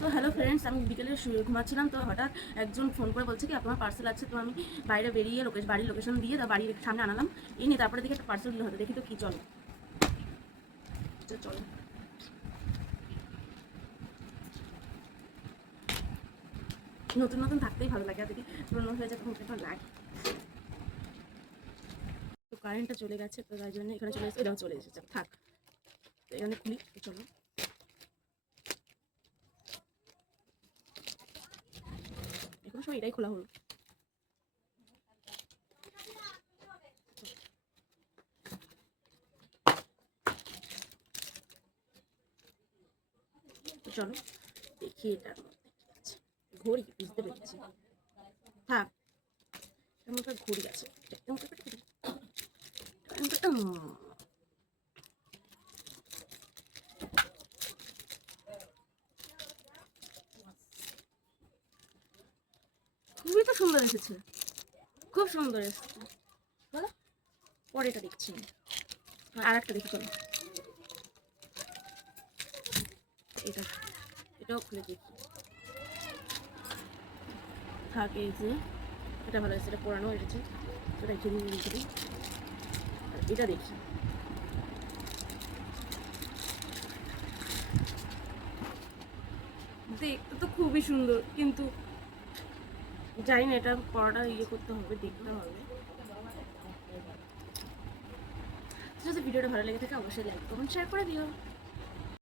তো hello friends, আমি বিকেলে ঘুমাচ্ছিলাম। তো হঠাৎ একজন ফোন করে বলছে কি আপনার পার্সেল আছে। তো আমি বাইরে বেরিয়ে বাড়ির লোকেশন দিয়ে বাড়ির সামনে আনালাম। এনে তারপরে দেখি একটা পার্সেল দিলে হতো। দেখি তো কি, চলো চলো। নতুন নতুন থাকতেই ভালো লাগে, আর দেখি পুরোনো হয়ে যায় তখন কেমন লাগে। তো কারেন্টটা চলে গেছে, তো তাই জন্য এখানে চলে এসেছে, এটাও চলে এসেছে। থাক, তো এখানে খুলি, চলো। এখন সব এটাই খোলা হলো। তো চলো দেখি এটার মধ্যে কি আছে। ঘড়ি বুঝতে পেরেছি, থাক। এর মধ্যে ঘড়ি আছে। খুবই তো সুন্দর এসেছে, খুব সুন্দর এসেছে। বলো, পরেটা দেখছি, আর একটা দেখি চলো। এটা, এটাও খুলে দেখি। থাক, এই যে এটা ভালো এসেছে, এটা পুরানো এসেছে, এটা রেখে দিই। আর এটা দেখি, দেখতে তো খুবই সুন্দর, কিন্তু জানি না এটা পড়াটা করতে হবে, দেখতে হবে। যদি ভিডিওটা ভালো লেগে থাকে অবশ্যই লাইক কমেন্ট শেয়ার করে দিও।